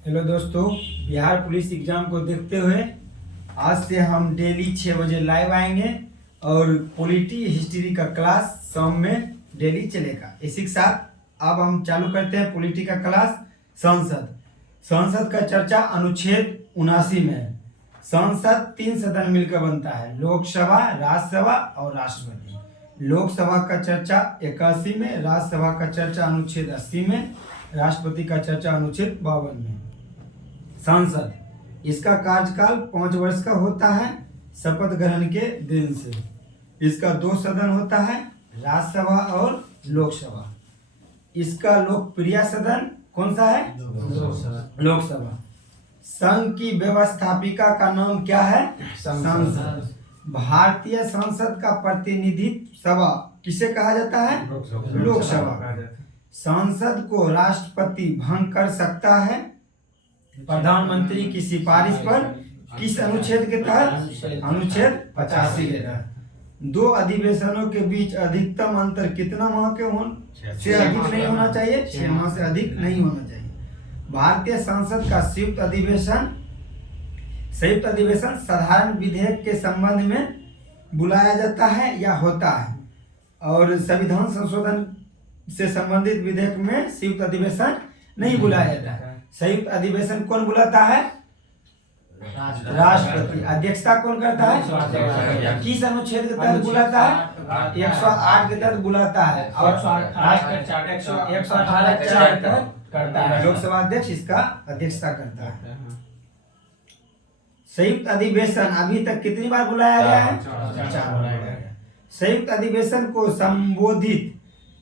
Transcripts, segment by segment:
Hello दोस्तों, Bihar police exam को देखते हुए आज से हम डेली 6 बजे लाइव आएंगे और पॉलिटी हिस्ट्री का क्लास शाम में डेली चलेगा। इसी के साथ अब हम चालू करते हैं पॉलिटी का क्लास। संसद का चर्चा अनुच्छेद 79 में है। संसद 3 सदन मिलकर बनता है, लोकसभा, राज्यसभा और राष्ट्रपति। लोकसभा का चर्चा 81 में, राज्यसभा का चर्चा अनुच्छेद 80 में, राष्ट्रपति का चर्चा अनुच्छेद 52 में। संसद, इसका कार्यकाल 5 वर्ष का होता है शपथ ग्रहण के दिन से। इसका 2 सदन होता है, राज्यसभा और लोकसभा। इसका लोकप्रिय सदन कौन सा है? लोकसभा। संघ की व्यवस्थापिका का नाम क्या है? संसद। भारतीय संसद का प्रतिनिधित्व सभा किसे कहा जाता है? लोकसभा। संसद को राष्ट्रपति भंग कर सकता है प्रधानमंत्री की सिफारिश पर। किस अनुच्छेद के तहत? अनुच्छेद 85 के तहत। 2 अधिवेशनों के बीच अधिकतम अंतर कितना माह के से अधिक नहीं होना चाहिए? 6 माह से अधिक नहीं होना चाहिए। भारतीय संसद का संयुक्त अधिवेशन साधारण विधेयक के संबंध में बुलाया जाता है या होता है, और संविधान संशोधन से संबंधित विधेयक में संयुक्त अधिवेशन नहीं बुलाया जाता है। संयुक्त अधिवेशन कौन बुलाता है? राष्ट्रपति। अध्यक्षता कौन करता है? किस अनुच्छेद के तहत बुलाता है? 108 के तहत बुलाता है और 118 के तहत करता है। लोकसभा अध्यक्ष इसका अध्यक्षता करता है। संयुक्त अधिवेशन अभी तक कितनी बार बुलाया गया है? 4 बार बुलाया गया। संयुक्त अधिवेशन को संबोधित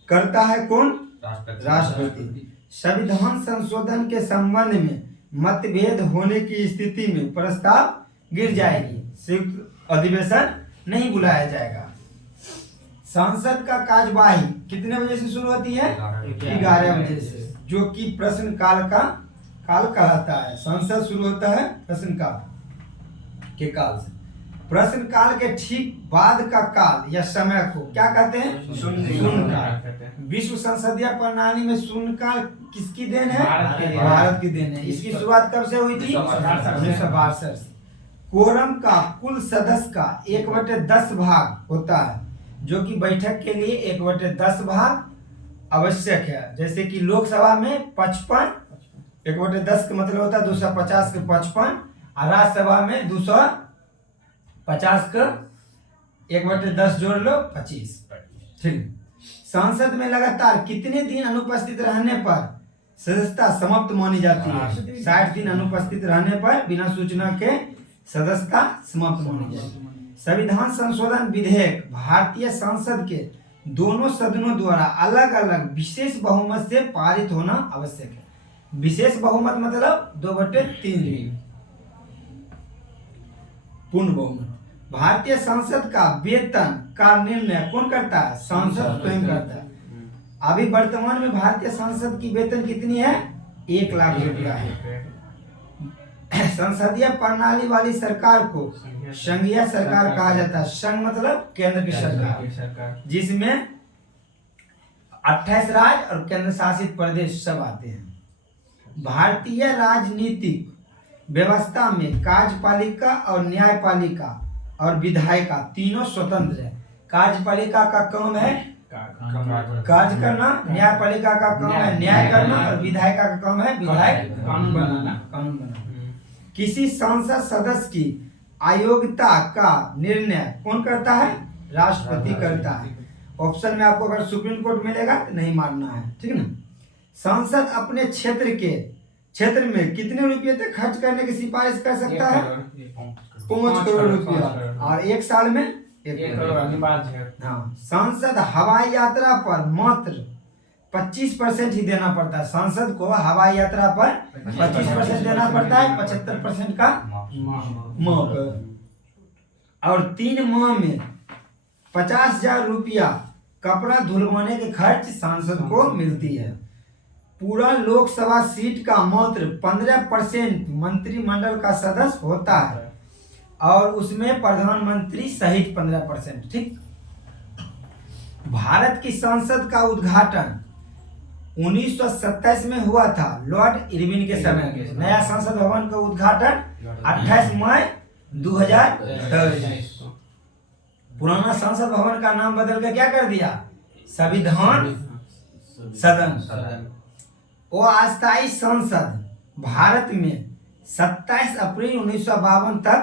करता है कौन? राष्ट्रपति। संविधान संशोधन के संबंध में मतभेद होने की स्थिति में प्रस्ताव गिर जाएगी, संयुक्त अधिवेशन नहीं बुलाया जाएगा। संसद का कार्यवाही कितने बजे से शुरू होती है? 11 बजे से, जो कि प्रश्न काल कहलाता है। संसद शुरू होता है प्रश्न काल के काल से। प्रश्न काल के ठीक बाद का काल या समय को क्या कहते हैं? शून्यकाल। विश्व संसदीय प्रणाली में शून्यकाल किसकी देन है? भारत की देन है। इसकी शुरुआत कब से हुई थी? 1962 से। कोरम का कुल सदस्य का 1/10 भाग होता है, जो कि बैठक के लिए 1/10 भाग आवश्यक है। जैसे कि लोकसभा में 55, 1/10 का मतलब होता है 250 के 55, और राज्यसभा में 250 का 1/10 जोड़ लो 25। ठीक। संसद में लगातार कितने दिन अनुपस्थित रहने पर सदस्यता समाप्त मानी जाती है? 60 दिन अनुपस्थित रहने पर बिना सूचना के सदस्यता समाप्त मानी जाती है। संविधान संशोधन विधेयक भारतीय संसद के दोनों सदनों द्वारा अलग अलग विशेष बहुमत से पारित होना आवश्यक है। विशेष बहुमत मतलब 2/3 पूर्ण बहुमत। भारतीय संसद का वेतन का निर्णय कौन करता है? संसद स्वयं करता है। अभी वर्तमान में भारतीय संसद की वेतन कितनी है? 1 लाख रुपया है। संसदीय प्रणाली वाली सरकार को संघीय सरकार कहा जाता है। संघ मतलब केंद्र की सरकार, जिसमें 28 राज्य और केंद्र शासित प्रदेश सब आते हैं। भारतीय राजनीतिक व्यवस्था में कार्यपालिका और न्यायपालिका और विधायिका तीनों स्वतंत्र है। कार्यपालिका का काम है कार्य करना, न्यायपालिका का काम है न्याय करना, और विधायिका का काम है विधायक कानून बनाना। किसी संसद सदस्य की अयोग्यता का निर्णय कौन करता है? राष्ट्रपति करता है। ऑप्शन में आपको अगर सुप्रीम कोर्ट मिलेगा तो नहीं मानना है, ठीक है ना। संसद अपने क्षेत्र में कितने रुपये तक खर्च करने की सिफारिश कर सकता है? 5 करोड़ रुपया, और 1 साल में 1 करोड़ अनिवार्य है। हाँ। संसद हवाई यात्रा पर मात्र 25% ही देना पड़ता है। संसद को हवाई यात्रा पर 25% देना पड़ता है, 75% का माफ, और 3 माह में 50,000 रुपया कपड़ा धुलवाने के खर्च सांसद को मिलती है। पूरा लोकसभा सीट का मात्र 15% मंत्रिमंडल का सदस्य होता है, और उसमें प्रधानमंत्री सहित 15%। ठीक। भारत की संसद का उद्घाटन 1927 में हुआ था, लॉर्ड इरविन के समय। नया संसद भवन का उद्घाटन 28 मई 2023। पुराना संसद भवन का नाम बदल के क्या कर दिया, संविधान सदन। वो अस्थायी संसद भारत में 27 अप्रैल 1952 तक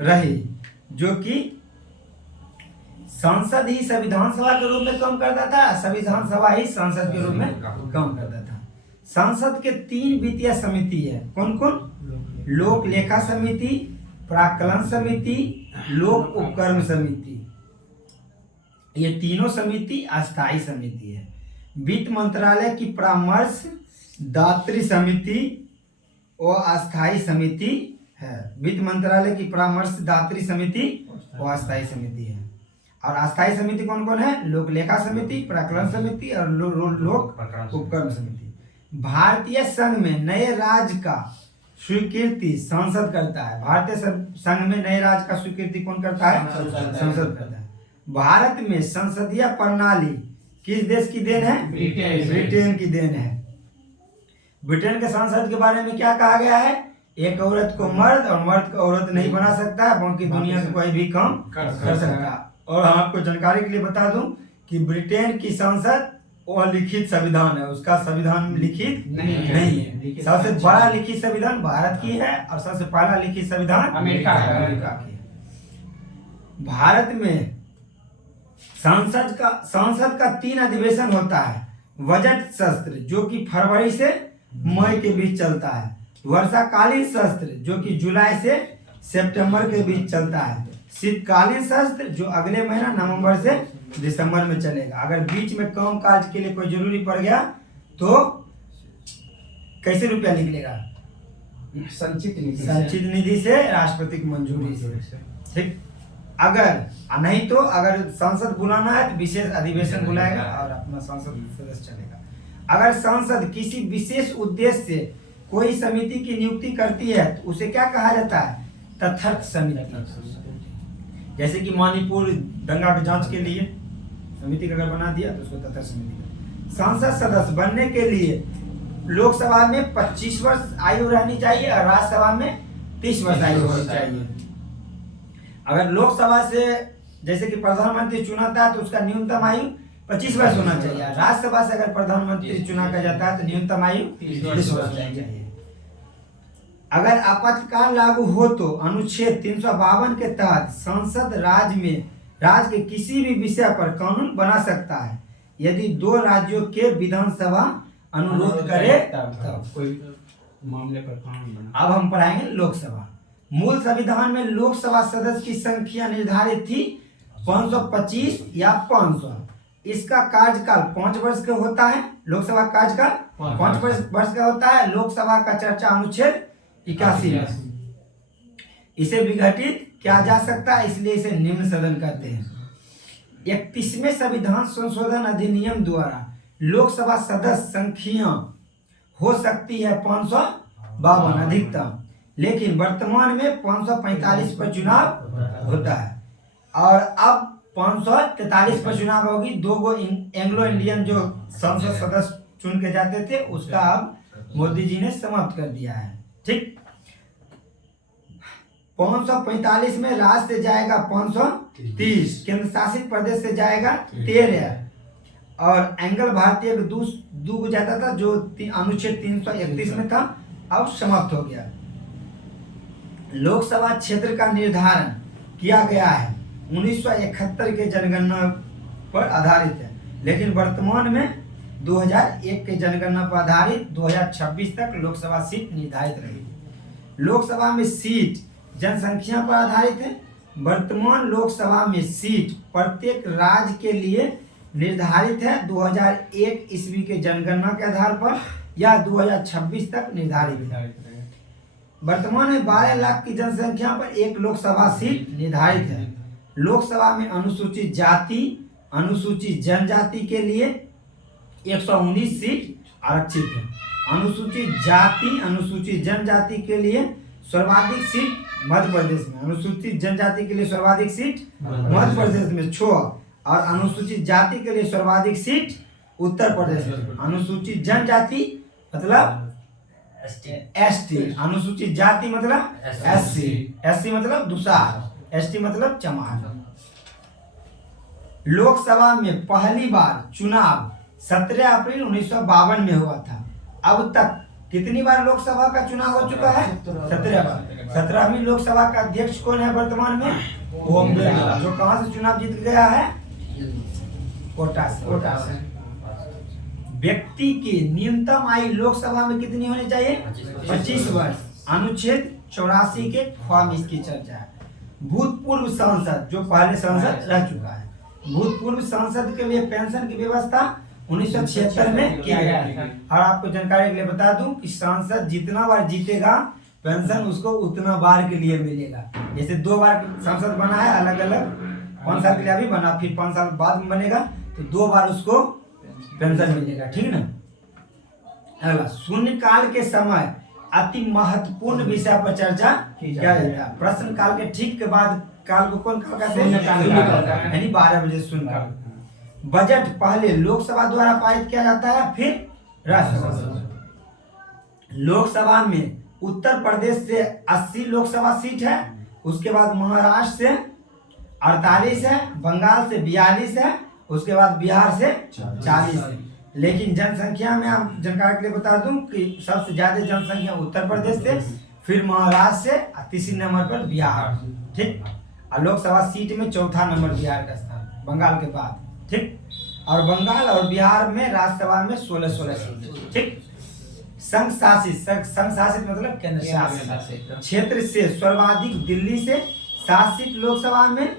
रही, जो कि संसद ही संविधान सभा के रूप में काम करता था, संविधान सभा ही संसद के रूप में काम करता था। संसद के 3 वित्तीय समिति है, कौन कौन? लोक लेखा समिति, प्राक्कलन समिति, लोक उपक्रम समिति। ये तीनों समिति अस्थायी समिति है। वित्त मंत्रालय की परामर्श दात्री समिति वो अस्थायी समिति है। वित्त मंत्रालय की परामर्श दात्री समिति वो अस्थायी समिति है। और अस्थायी समिति कौन कौन है? लोक लेखा समिति, प्राक्कलन समिति और लोक उपक्रम समिति। भारतीय संघ में नए राज्य का स्वीकृति संसद करता है। भारतीय संघ में नए राज्य का स्वीकृति कौन करता है? संसद करता है। भारत में संसदीय प्रणाली किस देश की देन है? ब्रिटेन की देन है। ब्रिटेन के संसद के बारे में क्या कहा गया है? एक औरत को मर्द और मर्द को औरत नहीं बना सकता है, बाकी दुनिया में कोई भी काम कर सकता है। और हम आपको जानकारी के लिए बता दूं कि ब्रिटेन की संसद वो लिखित संविधान है, उसका संविधान लिखित नहीं है। सबसे बड़ा लिखित संविधान भारत की है और सबसे पहला लिखित संविधान अमेरिका की है। भारत में संसद का 3 अधिवेशन होता है। बजट सत्र जो कि फरवरी से मई के बीच चलता है। वर्षाकालीन सत्र जो कि जुलाई से सितंबर के बीच चलता है। शीतकालीन सत्र जो अगले महीना नवंबर से दिसंबर में चलेगा। अगर बीच में काम काज के लिए कोई जरूरी पड़ गया तो कैसे रुपया निकलेगा? संचित निधि से, राष्ट्रपति की मंजूरी से। ठीक, अगर नहीं तो अगर संसद बुलाना है तो विशेष अधिवेशन बुलाएगा और अपना संसद सदस्य चलेगा। अगर संसद किसी विशेष उद्देश्य से कोई समिति की नियुक्ति करती है तो उसे क्या कहा जाता है? तथार्थ समिति। जैसे कि मणिपुर दंगा की जांच के लिए समिति का अगर बना दिया तो उसको तथार्थ समिति। संसद सदस्य बनने के लिए लोकसभा में 25 वर्ष आयु रहनी चाहिए और राज्यसभा में 30 वर्ष आयु होनी चाहिए। अगर लोकसभा से जैसे कि प्रधानमंत्री चुनाता है तो उसका न्यूनतम आयु 25 वर्ष होना चाहिए। राज्यसभा से अगर प्रधानमंत्री चुना कर जाता है तो न्यूनतम आयु 30 वर्ष होना चाहिए। अगर आपातकाल लागू हो तो अनुच्छेद 352 के तहत संसद राज्य के किसी भी विषय पर कानून बना सकता है यदि 2 राज्यों के विधानसभा अनुरोध करे तब कोई मामले पर कानून बना। अब हम पढ़ाएंगे लोकसभा। मूल संविधान में लोकसभा सदस्य की संख्या निर्धारित थी 525 या 500। इसका कार्यकाल 5 वर्ष का होता है। लोकसभा कार्यकाल 5 वर्ष का होता है। लोकसभा का चर्चा अनुच्छेद 81 में इसे विघटित किया जा सकता है, इसलिए इसे निम्न सदन कहते हैं। 31वें संविधान संशोधन अधिनियम द्वारा लोकसभा सदस्य संख्या हो सकती है 552 अधिकतम, लेकिन वर्तमान में 545 पर चुनाव होता है और अब 543 पर चुनाव होगी। 2 एंग्लो इंडियन जो संसद सदस्य चुन के जाते थे उसका अब मोदी जी ने समाप्त कर दिया है। ठीक, 545 में राज्य से जाएगा 530, केंद्र शासित प्रदेश से जाएगा 13 और एंग्ल भारतीय दो को जाता था जो अनुच्छेद 331 में था, अब समाप्त हो गया। लोकसभा क्षेत्र का निर्धारण किया गया है 1971 के जनगणना पर आधारित है, लेकिन वर्तमान में 2001 के जनगणना पर आधारित 2026 तक लोकसभा सीट निर्धारित रहेगी। लोकसभा में सीट जनसंख्या पर आधारित है। वर्तमान लोकसभा में सीट प्रत्येक राज्य के लिए निर्धारित है 2001 ईस्वी के जनगणना के आधार पर या 2026 तक निर्धारित है। वर्तमान में 12 लाख की जनसंख्या पर एक लोकसभा सीट निर्धारित है। लोकसभा में अनुसूचित जाति, अनुसूचित जनजाति के लिए 119 सीट आरक्षित है। अनुसूचित जाति, अनुसूचित जनजाति के लिए सर्वाधिक सीट मध्य प्रदेश में, अनुसूचित जनजाति के लिए सर्वाधिक सीट मध्य प्रदेश में 6 और अनुसूचित जाति के लिए सर्वाधिक सीट उत्तर प्रदेश। अनुसूचित जनजाति मतलब एसटी। अनुसूचित जाति मतलब एससी। एससी मतलब दुसार। एसटी मतलब चमार। लोकसभा में पहली बार चुनाव 17 अप्रैल 1952 में हुआ था। अब तक कितनी बार लोकसभा का चुनाव हो चुका है? 17 बार। 17वीं लोकसभा का अध्यक्ष कौन है वर्तमान में? ओम बिरला, जो कहां से चुनाव जीत गया है? कोटा से। व्यक्ति की न्यूनतम आयु लोकसभा में कितनी होनी चाहिए? 25 वर्ष। अनुच्छेद 84 के ख्वाम इसकी चर्चा है। भूतपूर्व सांसद, जो पहले सांसद रह चुका है, भूतपूर्व सांसद के लिए पेंशन की व्यवस्था 1976 में किया गया था। और आपको जानकारी के लिए बता दूं कि सांसद जितना बार जीतेगा पेंशन उसको उतना बार के लिए मिलेगा। जैसे 2 बार सांसद बना है अलग अलग, 5 साल के लिए अभी बना, फिर 5 साल बाद में बनेगा, तो 2 बार उसको पेंशन मिलेगा, ठीक ना। अगला, शून्यकाल के समय अति महत्वपूर्ण विषय पर चर्चा किया जाता है। प्रश्न काल के ठीक के बाद काल को कौन काल कहते हैं? यानी 12 बजे शून्यकाल। बजट पहले लोकसभा द्वारा पारित किया जाता है, फिर राज्यसभा। लोकसभा में उत्तर प्रदेश से 80 लोकसभा सीट है, उसके बाद महाराष्ट्र से 48 है, बंगाल से 42 है, उसके बाद बिहार से 40 है। लेकिन जनसंख्या में आप जानकारी के लिए बता दूं कि सबसे ज्यादा जनसंख्या उत्तर प्रदेश से, फिर महाराष्ट्र से, और तीसरी नंबर पर बिहार, ठीक। और लोकसभा सीट में चौथा नंबर बिहार का स्थान, बंगाल के बाद, ठीक। और बंगाल और बिहार में राज्यसभा में 16 सीट, ठीक। संघ शासित मतलब केंद्र शासित क्षेत्र से सर्वाधिक दिल्ली से 7 सीट लोकसभा में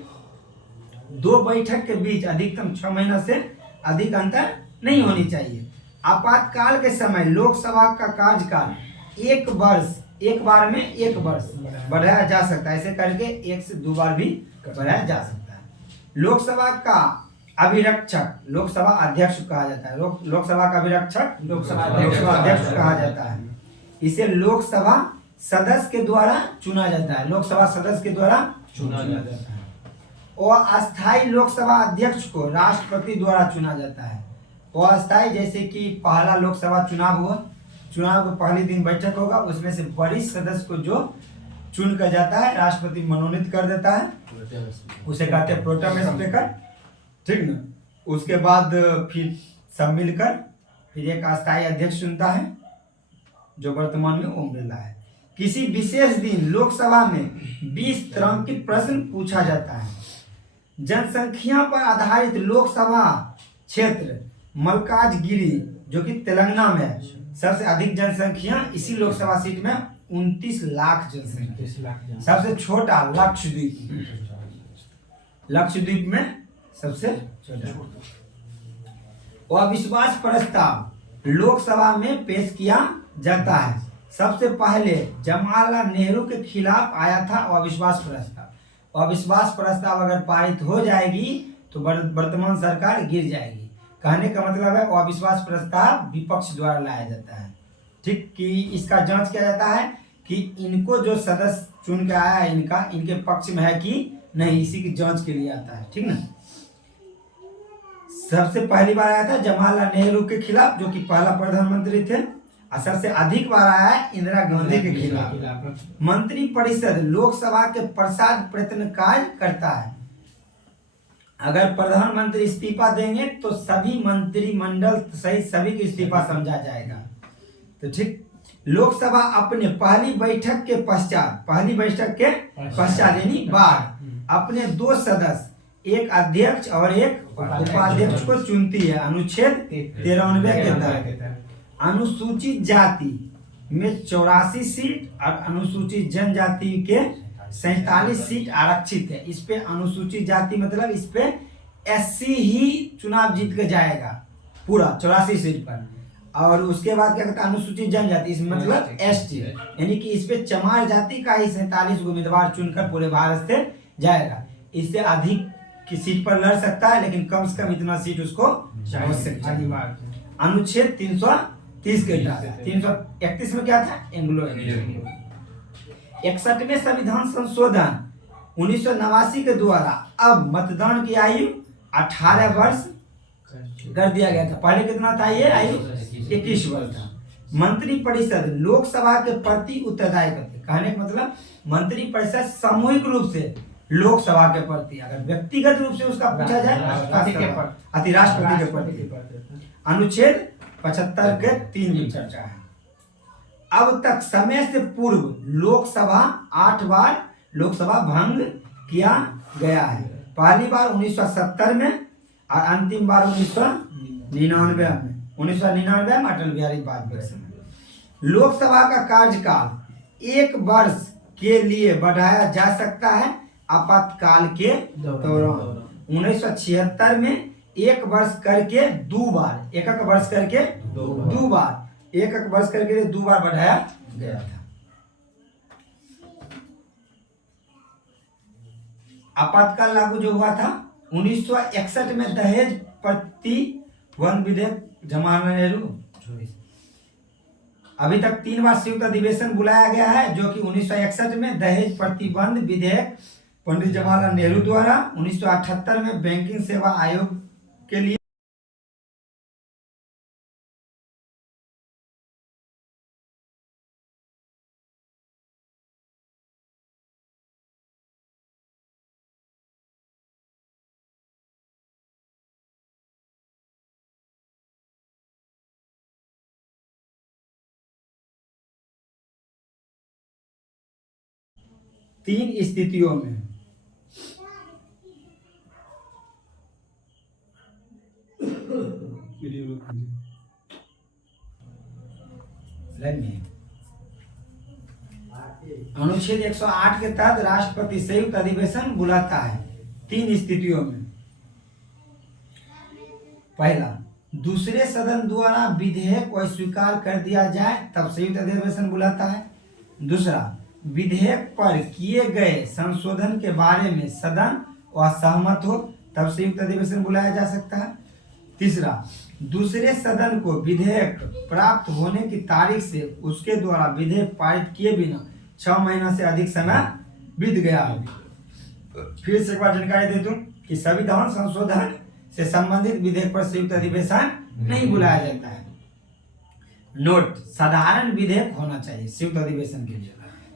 2 बैठक के बीच अधिकतम 6 महीना से अधिक अंतर नहीं होनी चाहिए। आपातकाल के समय लोकसभा का कार्यकाल 1 वर्ष, एक बार में 1 वर्ष बढ़ाया जा सकता है। ऐसे करके 1 से 2 बार भी बढ़ाया जा सकता है। लोकसभा का अभिरक्षक लोकसभा अध्यक्ष कहा जाता है। लोकसभा का अभिरक्षक लोकसभा अध्यक्ष कहा जाता है। इसे लोकसभा सदस्य के द्वारा चुना जाता है। लोकसभा सदस्य के द्वारा चुना जाता है। और अस्थायी लोकसभा अध्यक्ष को राष्ट्रपति द्वारा चुना जाता है। और अस्थायी जैसे कि पहला लोकसभा चुनाव हुआ, चुनाव के पहले दिन बैठक होगा, उसमें से वरिष्ठ सदस्य को जो चुन कर जाता है राष्ट्रपति मनोनीत कर देता है, उसे कहते हैं प्रोटेम स्पीकर, ठीक ना। उसके बाद फिर सब मिलकर फिर एक अस्थायी अध्यक्ष चुनता है, जो वर्तमान में ओम बिरला है। किसी विशेष दिन लोकसभा में 20 तारांकित प्रश्न पूछा जाता है। जनसंख्या पर आधारित लोकसभा क्षेत्र मलकाजगिरी, जो कि तेलंगाना में है, सबसे अधिक जनसंख्या इसी लोकसभा सीट में 29 लाख जनसंख्या। सबसे छोटा लक्षद्वीप में सबसे छोटा। अविश्वास प्रस्ताव लोकसभा में पेश किया जाता है। सबसे पहले जवाहरलाल नेहरू के खिलाफ आया था अविश्वास प्रस्ताव। अविश्वास प्रस्ताव अगर पारित हो जाएगी तो वर्तमान सरकार गिर जाएगी। कहने का मतलब है अविश्वास प्रस्ताव विपक्ष द्वारा लाया जाता है, ठीक। कि इसका जांच किया जाता है कि इनको जो सदस्य चुन के आया है इनके पक्ष में है कि नहीं, इसी की जांच के लिए आता है, ठीक ना। सबसे पहली बार आया था जवाहरलाल नेहरू के खिलाफ, जो कि पहला प्रधानमंत्री थे, और सबसे अधिक बार आया है इंदिरा गांधी के खिलाफ। मंत्रिपरिषद लोकसभा के प्रसाद प्रयत्न कार्य करता है। अगर प्रधानमंत्री इस्तीफा देंगे तो सभी मंत्रिमंडल सहित सभी के इस्तीफा समझा जाएगा, तो ठीक। लोकसभा अपने पहली बैठक के पश्चात यानी बाद अपने 2 सदस्य, एक अध्यक्ष और एक उपाध्यक्ष को चुनती है। अनुच्छेद 93 के तहत अनुसूचित जाति में 84 सीट और अनुसूचित जनजाति के 47 सीट आरक्षित है। इस पे अनुसूचित जाति मतलब इस पे एससी ही चुनाव जीत के जाएगा पूरा 84 सीट पर। और उसके बाद क्या कहता है अनुसूचित जनजाति, इसमें मतलब एसटी, यानी कि इस पे चमार जाति का ही 47 उम्मीदवार चुनकर पूरे भारत से जाएगा। इससे अधिक की सीट पर लड़ सकता है, लेकिन कम से कम इतना सीट उसको चाहिए। अनुच्छेद 330 के तहत 331 में क्या था? Anglo Indian. 61वें संविधान संशोधन 1989 के द्वारा अब मतदान की आयु 18 वर्ष कर दिया गया था। पहले कितना था ये आयु 21 वर्ष था। मंत्री परिषद लोकसभा के प्रति उत्तरदायी करते, कहने का मतलब मंत्री परिषद सामूहिक रूप से लोकसभा के प्रति, अगर व्यक्तिगत रूप से उसका पूछा जाए अति राष्ट्रपति के प्रति। अनुच्छेद 75 के 3 में चर्चा है। अब तक समय से पूर्व लोकसभा 8 बार लोकसभा भंग किया गया है। पहली बार 1970 में और अंतिम बार 1999 में। 1999 में अटल बिहारी वाजपेयी के समय। लोकसभा का कार्यकाल 1 वर्ष के लिए बढ़ाया जा सकता है आपातकाल के दौरान। 1976 में 1 वर्ष करके 2 बार, 1 वर्ष करके 2 बार, 1 वर्ष करके 2 बार बढ़ाया गया था। आपातकाल लागू जो हुआ था 1961 में दहेज प्रतिबंध विधेयक जवाहरलाल नेहरू। अभी तक 3 बार संयुक्त अधिवेशन बुलाया गया है, जो कि 1961 में दहेज प्रतिबंध विधेयक पंडित जवाहरलाल नेहरू द्वारा, 1978 में बैंकिंग सेवा आयोग के लिए, तीन स्थितियों में अनुच्छेद 108 के तहत राष्ट्रपति संयुक्त अधिवेशन बुलाता है 3 स्थितियों में। पहला, दूसरे सदन द्वारा विधेयक को अस्वीकार कर दिया जाए तब संयुक्त अधिवेशन बुलाता है। दूसरा, विधेयक पर किए गए संशोधन के बारे में सदन असहमत हो तब संयुक्त अधिवेशन बुलाया जा सकता है। तीसरा, दूसरे सदन को विधेयक प्राप्त होने की तारीख से उसके द्वारा विधेयक पारित किए बिना 6 महीना से अधिक समय बीत गया है। फिर से एक बार जानकारी दे दूं कि संविधान संशोधन से संबंधित विधेयक पर संयुक्त अधिवेशन नहीं बुलाया जाता है। नोट, साधारण विधेयक होना चाहिए संयुक्त अधिवेशन के लिए।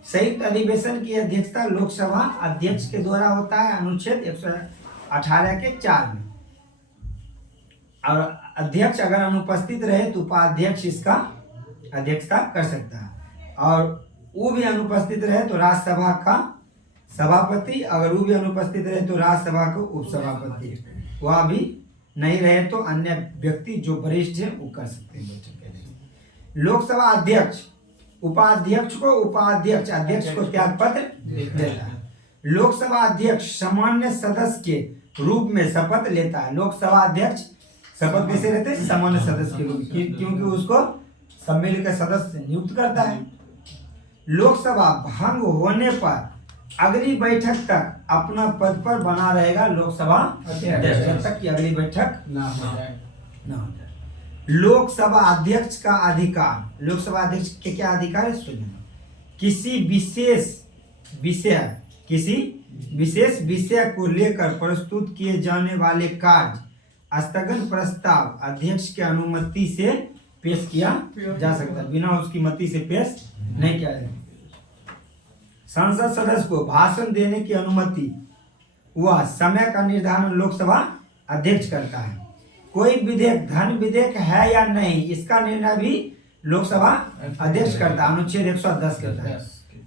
संयुक्त अधिवेशन की अध्यक्षता लोकसभा अध्यक्ष के द्वारा होता है, अनुच्छेद 118 के 4 में। और अध्यक्ष अगर अनुपस्थित रहे तो उपाध्यक्ष इसका अध्यक्षता कर सकता है, और वो भी अनुपस्थित रहे तो राज्यसभा का सभापति, अगर वो भी अनुपस्थित रहे तो राज्यसभा को उपसभापति, वह भी नहीं रहे तो अन्य व्यक्ति जो वरिष्ठ है वो कर सकते हैं बैठक के लिए। लोकसभा अध्यक्ष उपाध्यक्ष को उपाध्यक्ष अध्यक्ष को त्याग पत्र देता है। लोकसभा अध्यक्ष सामान्य सदस्य के रूप में शपथ लेता है। लोकसभा अध्यक्ष शपथ कैसे लेते हैं? सामान्य सदस्य के रूप में, क्योंकि उसको सम्मेलन का सदस्य नियुक्त करता है। लोकसभा भंग होने पर अगली बैठक तक अपना पद पर बना रहेगा लोकसभा अध्यक्ष, जब तक कि अगली बैठक ना हो जाए। लोकसभा अध्यक्ष का अधिकार, लोकसभा अध्यक्ष के क्या अधिकार है सुनिए। किसी विशेष विषय को लेकर प्रस्तुत किए जाने वाले कार्य स्थगन प्रस्ताव अध्यक्ष के अनुमति से पेश किया जा सकता है, बिना उसकी मति से पेश नहीं किया जाए। संसद सदस्य को भाषण देने की अनुमति वह समय का निर्धारण लोकसभा अध्यक्ष करता है। कोई विधेयक धन विधेयक है या नहीं, इसका निर्णय भी लोकसभा अध्यक्ष करता है, अनुच्छेद 110 करता है।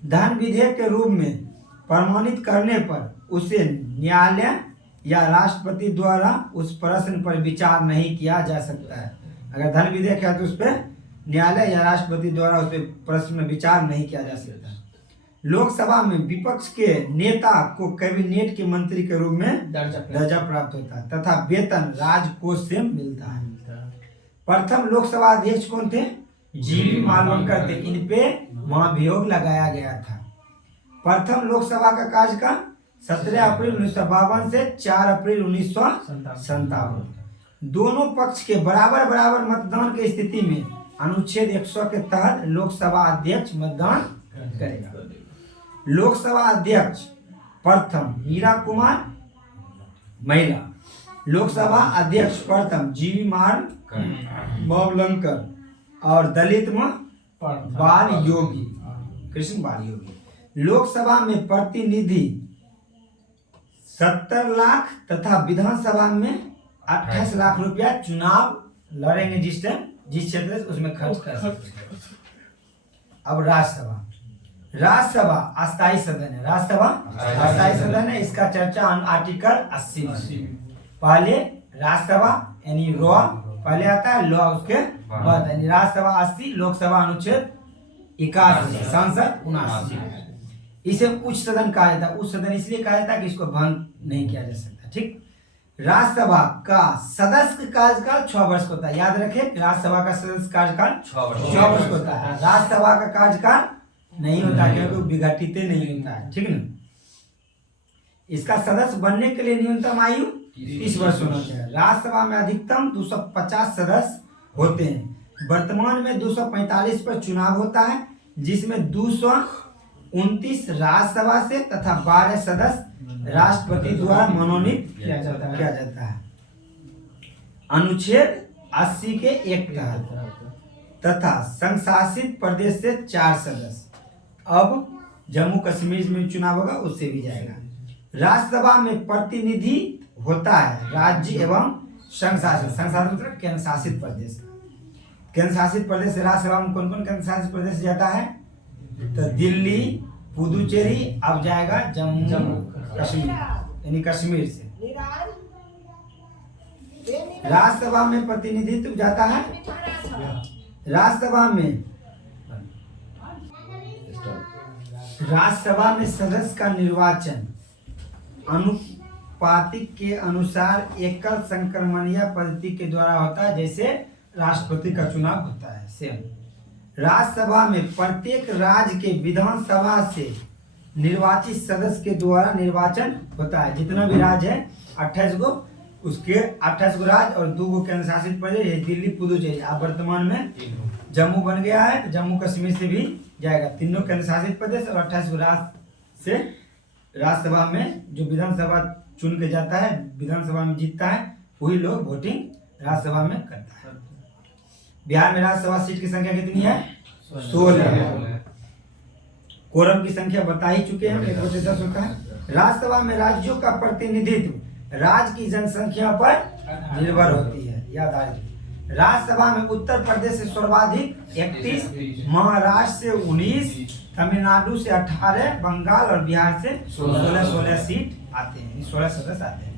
धन विधेयक के रूप में प्रमाणित करने पर उसे न्यायालय या राष्ट्रपति द्वारा उस प्रश्न पर विचार नहीं किया जा सकता है। अगर धन विधेयक है तो उस पर न्यायालय या राष्ट्रपति द्वारा उस पर प्रश्न में विचार नहीं किया जा सकता। लोकसभा में विपक्ष के नेता को कैबिनेट के मंत्री के रूप में दर्जा प्राप्त होता है तथा वेतन राजकोष से मिलता है। प्रथम लोकसभा अध्यक्ष कौन थे? जीवी मालवणकर थे। इन पे महाभियोग लगाया गया था। प्रथम लोकसभा का कार्यकाल 17 अप्रैल 1952 से 4 अप्रैल 1957। दोनों पक्ष के बराबर मतदान की स्थिति में अनुच्छेद 100 के तहत लोकसभा अध्यक्ष मतदान करेगा। लोकसभा अध्यक्ष प्रथम मीरा कुमार, महिला। लोकसभा अध्यक्ष प्रथम जीवी मावलंकर और दलित में बाल योगी, कृष्ण बाल योगी। लोकसभा में प्रतिनिधि 70 लाख तथा विधानसभा में 28 लाख रुपया चुनाव लड़ेंगे जिस क्षेत्र से उसमें खर्च कर सकते। अब राज्यसभा अस्थायी सदन है। राज्यसभा अस्थायी सदन है। इसका चर्चा आर्टिकल 80 में। पहले राज्यसभा यानी लॉ पहले आता है, लॉ उसके बाद यानी राज्यसभा 80, लोकसभा अनुच्छेद 81, संसद 79। इसे उच्च सदन कहा जाता है। उच्च सदन इसलिए कहा जाता है कि इसको भंग नहीं किया जा सकता। ठीक। राज्यसभा का सदस्य कार्यकाल 6 वर्ष होता है। याद रखें, राज्यसभा का सदस्य कार्यकाल 6 वर्ष होता है। राज्यसभा का कार्यकाल नहीं होता क्योंकि विघटित नहीं होता है। ठीक ना। इसका सदस्य बनने के लिए न्यूनतम आयु 30 वर्ष होना चाहिए। राज्यसभा में अधिकतम 250 सदस्य होते हैं। वर्तमान में 245 पर चुनाव होता है, जिसमें 229 राज्यसभा से तथा 12 सदस्य राष्ट्रपति द्वारा मनोनीत किया जाता है। अनुच्छेद 80 के एक तहत तथा संघ शासित प्रदेश से 4 सदस्य। अब जम्मू कश्मीर में चुनाव होगा, उससे भी जाएगा। राज्यसभा में प्रतिनिधि होता है राज्य एवं संघ शासित मतलब केंद्र शासित प्रदेश। केंद्र शासित प्रदेश से राज्यसभा में कौन कौन केंद्र शासित प्रदेश जाता है? तो दिल्ली, पुदुचेरी, अब जाएगा जम्मू कश्मीर यानी कश्मीर से। राज्यसभा में प्रतिनिधित्व जाता है। राज्यसभा में सदस्य का निर्वाचन अनुपातिक के अनुसार एकल संक्रमणीय पद्धति के द्वारा होता है, जैसे राष्ट्रपति का चुनाव होता है सेम। राज्यसभा में प्रत्येक राज्य के विधानसभा से निर्वाचित सदस्य के द्वारा निर्वाचन होता है। जितना भी राज्य है 28 गो, उसके 28 गो राज्य और 2 गो केंद्र शासित प्रदेश, दिल्ली, पुदुचेरी। अब वर्तमान में जम्मू बन गया है, तो जम्मू कश्मीर से भी जाएगा। तीनों केंद्र शासित प्रदेश और 28 गो राज्य से राज्यसभा में जो विधानसभा चुन के जाता है, विधानसभा में जीतता है, वही लोग वोटिंग राज्यसभा में करता है। बिहार में राज्यसभा सीट की संख्या कितनी है? 16। कोरम की संख्या बता ही चुके हैं, 1/10 होता है। राज्यसभा में राज्यों का प्रतिनिधित्व राज्य की जनसंख्या पर निर्भर होती है, याद आए। राज्यसभा में उत्तर प्रदेश से सर्वाधिक 31, महाराष्ट्र से 19, तमिलनाडु से 18, बंगाल और बिहार से 16 सीट आते हैं, 16 सदस्य आते हैं।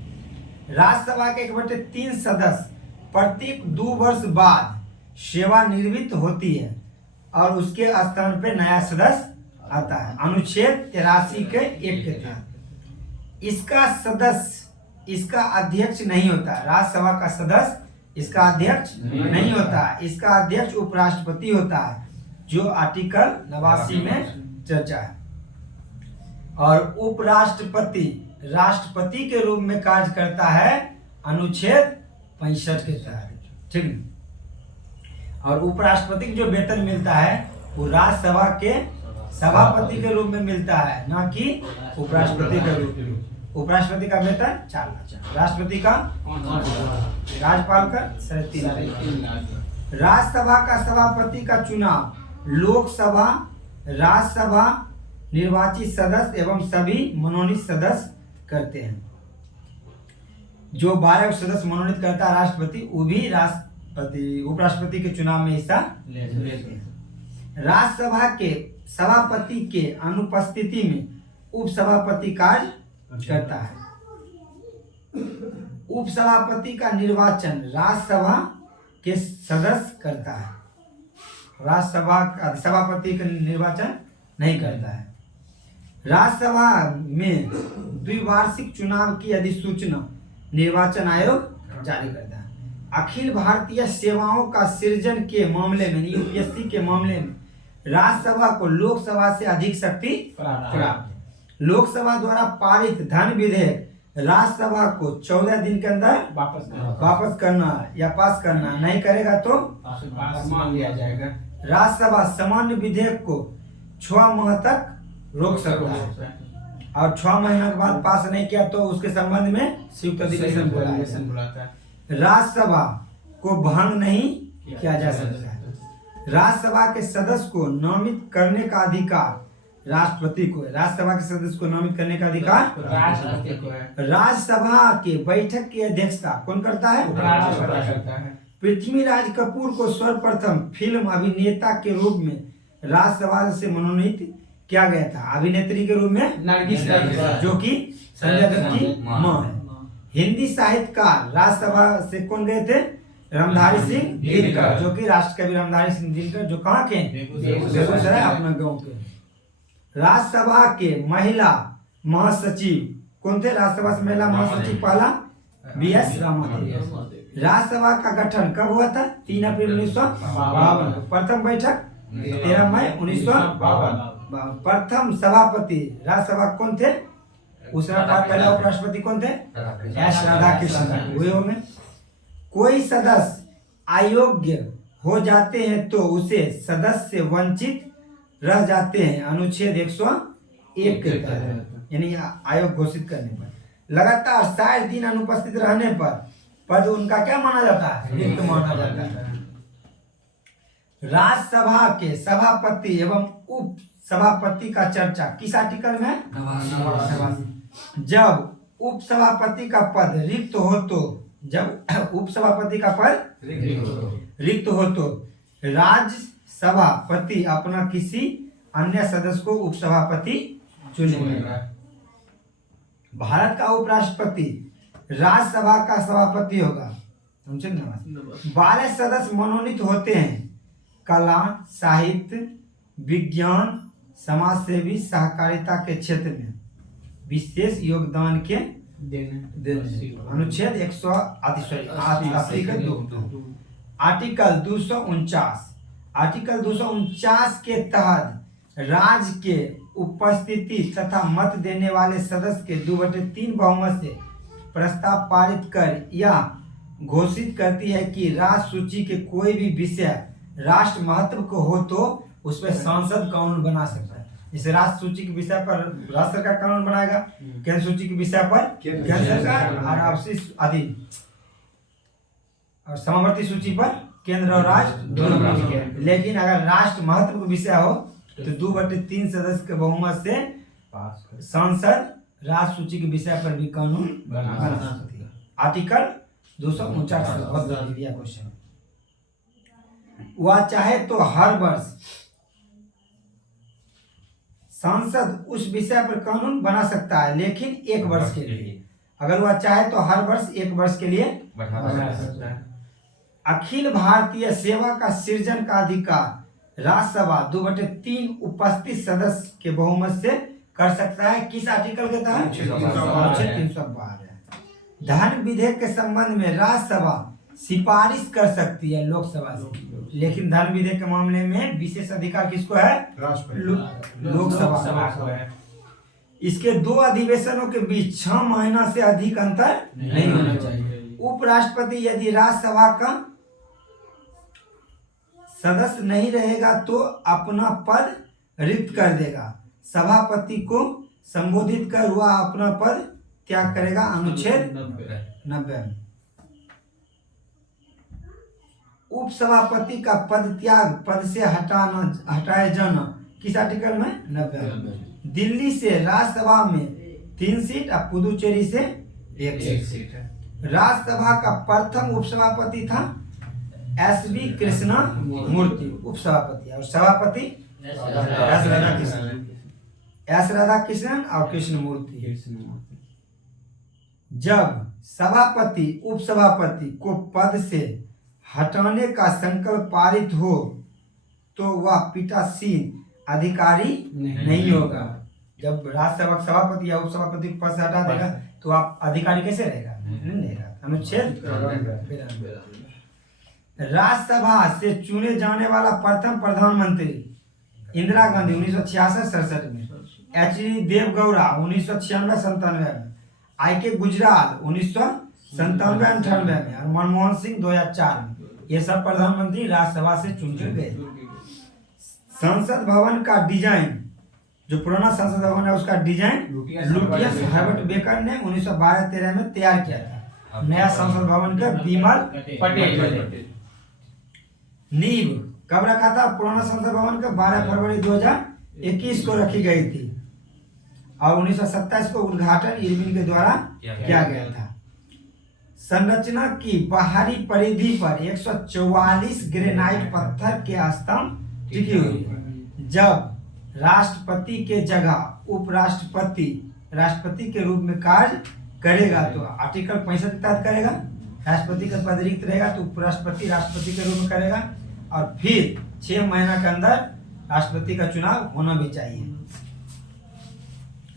राज्यसभा के 1/3 सदस्य प्रत्येक 2 वर्ष बाद सेवानिवृत्त होती है और उसके स्थान पे नया सदस्य आता है। अनुच्छेद 83 के 1 के तहत इसका सदस्य इसका अध्यक्ष नहीं होता। राज्यसभा का सदस्य इसका अध्यक्ष नहीं होता। इसका अध्यक्ष उपराष्ट्रपति होता है, जो आर्टिकल 89 में चर्चा है। और उपराष्ट्रपति राष्ट्रपति के रूप में कार्य करता है अनुच्छेद 65 के तहत। ठीक। और उपराष्ट्रपति को जो वेतन मिलता है वो राज्यसभा के सभापति के रूप में मिलता है, ना कि उपराष्ट्रपति के रूप में। उपराष्ट्रपति का वेतन 4 लाख, राष्ट्रपति का राज्यपाल का 3.5 लाख। राज्यसभा का सभापति का चुनाव लोकसभा, राज्यसभा निर्वाचित सदस्य एवं सभी मनोनीत सदस्य करते हैं। जो 12 सदस्य मनोनीत करता है राष्ट्रपति, वो भी उपराष्ट्रपति के चुनाव में हिस्सा लेते हैं। राज्यसभा के सभापति के अनुपस्थिति में उपसभापति कार्य करता है। उपसभापति का निर्वाचन राज्यसभा के सदस्य करता है। राज्यसभा का सभापति का निर्वाचन नहीं करता है। राज्यसभा में द्विवार्षिक चुनाव की अधिसूचना निर्वाचन आयोग जारी करता है। अखिल भारतीय सेवाओं का सृजन के मामले में, यूपीएससी के मामले में राज्यसभा को लोकसभा से अधिक शक्ति प्राप्त। लोकसभा द्वारा पारित धन विधेयक राज्यसभा को 14 दिन के अंदर वापस करना या पास करना, नहीं करेगा तो मान लिया जाएगा। राज्यसभा सामान्य विधेयक को 6 माह तक रोक सकता है। और 6 महीने के बाद पास नहीं किया तो उसके संबंध में संयुक्त अधिवेशन बुलाता है। राज्यसभा को भंग नहीं किया जा सकता है। राज्यसभा के सदस्य को नामित करने का अधिकार राष्ट्रपति को है। राज्यसभा के सदस्य को नामित करने का अधिकार राष्ट्रपति को है। राज्यसभा के बैठक की अध्यक्षता कौन करता है? पृथ्वीराज कपूर को सर्वप्रथम फिल्म अभिनेता के रूप में राज्यसभा से मनोनीत किया गया था। अभिनेत्री के रूप में नरगिस दत्त, जो कि संजय दत्त की मां है। हिंदी साहित्यकार राज्यसभा से कौन गए थे? रामधारी सिंह दिनकर, जो कि राष्ट्र कवि रामधारी सिंह दिनकर, जो कहाँ के? बेगूसराय, अपना गांव के। राज्यसभा के महिला महासचिव कौन थे? राज्यसभा से महिला महासचिव पहला BS रामादेवी। राज्यसभा का गठन कब हुआ था? 3 अप्रैल 1952। प्रथम बैठक 13 मई 1952। प्रथम सभापति राज्यसभा कौन थे? उसका पहला उपराष्ट्रपति कौन थे? एस राधाकृष्णन हुए होंगे। कोई सदस्य अयोग्य हो जाते हैं तो उसे सदस्य से वंचित रह जाते हैं, अनुच्छेद 101 के तहत, यानी आयोग घोषित करने पर। लगातार 60 दिन अनुपस्थित रहने पर पद उनका क्या माना जाता है? रिक्त माना जाता है। राज्यसभा के सभापति एवं उप सभापति का चर्चा किस आर्टिकल में? जब उप सभापति का पद रिक्त हो तो रिक्त हो तो राज्य सभापति अपना किसी अन्य सदस्य को उपसभापति चुनेगा। भारत का उपराष्ट्रपति राज्यसभा का सभापति होगा। 12 सदस्य मनोनीत होते हैं। कला, साहित्य, विज्ञान, समाज सेवी, सहकारिता के क्षेत्र में विशेष योगदान के देने। अनुच्छेद 180 का 2 आर्टिकल 249। आर्टिकल 249 के तहत राज्य के उपस्थिति तथा मत देने वाले सदस्य के 2/3 बहुमत से प्रस्ताव पारित कर या घोषित करती है कि राज्य सूची के कोई भी विषय राष्ट्र महत्व को हो तो उस पर सांसद कानून बना सकता है। जैसे राष्ट्र सूची के विषय पर राज्य सरकार कानून बनाएगा, केंद्र सूची के विषय पर केंद्र सरकार, और आपसी आदि और समवर्ती सूची पर केंद्र और राज्य दोनों। लेकिन अगर राष्ट्र महत्व का विषय हो तो 2/3 सदस्य के बहुमत से सांसद राष्ट्र सूची के विषय पर भी कानून बना सकती है। आर्टिकल 249 बहुत दिया क्वेश्चन। वह चाहे तो हर वर्ष सांसद उस विषय पर कानून बना सकता है, लेकिन 1 वर्ष के लिए। अगर वह चाहे तो हर वर्ष 1 वर्ष के लिए बना सकता है। अखिल भारतीय सेवा का सृजन का अधिकार राज्यसभा 2/3 उपस्थित सदस्य के बहुमत से कर सकता है। किस आर्टिकल के तहत? 312। धन विधेयक के संबंध में राज्यसभा सिफारिश कर सकती है लोकसभा से, लेकिन धन विधेयक के मामले में विशेष अधिकार किसको है? लोकसभा को है। इसके 2 अधिवेशनों के बीच 6 महीना से अधिक अंतर नहीं होना चाहिए। उपराष्ट्रपति यदि राज्यसभा का सदस्य नहीं रहेगा तो अपना पद रिक्त कर देगा। सभापति को संबोधित कर वह अपना पद त्याग करेगा। अनुच्छेद 90। उपसभापति का पद त्याग, पद से हटाए जाना किस आर्टिकल में? 90। दिल्ली से राज्यसभा में 3 सीट और पुदुचेरी से 1 सीट है। राज्यसभा का प्रथम उपसभापति था SV कृष्णा मूर्ति उपसभापति, और सभापति एस राधाकृष्णन और कृष्ण मूर्ति। जब सभापति उपसभापति को पद से हटाने का संकल्प पारित हो तो वह पीठासीन अधिकारी नहीं होगा। जब राज्यसभा सभापति या उपसभापति को पद से हटा देगा तो आप अधिकारी कैसे रहेगा? नहीं रहेगा। अनुच्छेद 92। राज्यसभा से चुने जाने वाला प्रथम प्रधानमंत्री इंदिरा गांधी 1966-67 में, HD देवगौड़ा 1996-97 में, IK गुजराल 1997-98 में, और मनमोहन सिंह 2004 में। ये सब प्रधानमंत्री राज्यसभा से चुन के गए। संसद भवन का डिजाइन जो पुराना संसद भवन है उसका डिजाइन लुटियस हर्बर्ट बेकर ने 1912-13 में तैयार किया था। नया संसद भवन का बिमल पटेल। नींव कब रखा था पुराना संसद भवन का? 12 फरवरी 2021 को रखी गई थी और 1927 को उद्घाटन इरविन के द्वारा किया गया था। संरचना की बाहरी परिधि पर 144 ग्रेनाइट पत्थर के स्तंभ टिकी हुई है। जब राष्ट्रपति के जगह उपराष्ट्रपति राष्ट्रपति के रूप में कार्य करेगा तो आर्टिकल 65 के तहत करेगा। राष्ट्रपति का पद रिक्त रहेगा तो उपराष्ट्रपति राष्ट्रपति के रूप में करेगा और फिर 6 महीना के अंदर राष्ट्रपति का चुनाव होना भी चाहिए।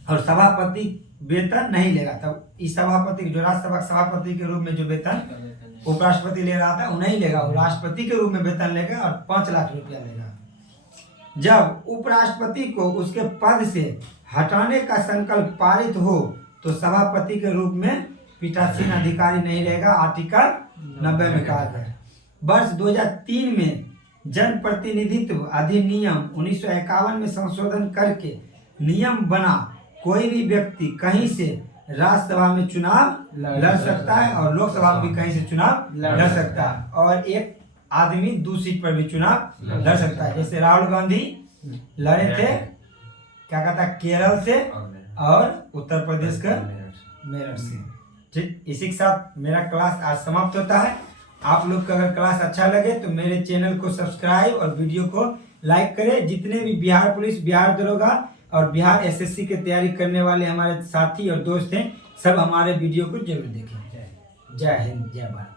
और सभापति वेतन नहीं लेगा। तब इस सभापति जो राज्यसभा सभापति के रूप में जो वेतन उपराष्ट्रपति ले रहा था वो नहीं लेगा, वो राष्ट्रपति के रूप में वेतन लेगा और 5 लाख रुपया लेगा। जब उपराष्ट्रपति को उसके पद से हटाने का संकल्प पारित हो तो सभापति के रूप में पीठासीन अधिकारी नहीं रहेगा। आर्टिकल 90 में कहा गया। वर्ष 2003 में जन प्रतिनिधित्व अधिनियम 1951 में संशोधन करके नियम बना कोई भी व्यक्ति कहीं से राज्यसभा में चुनाव लड़ सकता है और लोकसभा में भी कहीं से चुनाव लड़ सकता है और एक आदमी 2 सीट पर भी चुनाव लड़ सकता है। जैसे राहुल गांधी लड़े थे क्या कहता है केरल से और उत्तर प्रदेश का मेरठ से। ठीक, इसी के साथ मेरा क्लास आज समाप्त होता है। आप लोग का अगर क्लास अच्छा लगे तो मेरे चैनल को सब्सक्राइब और वीडियो को लाइक करें। जितने भी बिहार पुलिस, बिहार दरोगा और बिहार एसएससी की तैयारी करने वाले हमारे साथी और दोस्त हैं सब हमारे वीडियो को जरूर देखें। जय हिंद, जय भारत।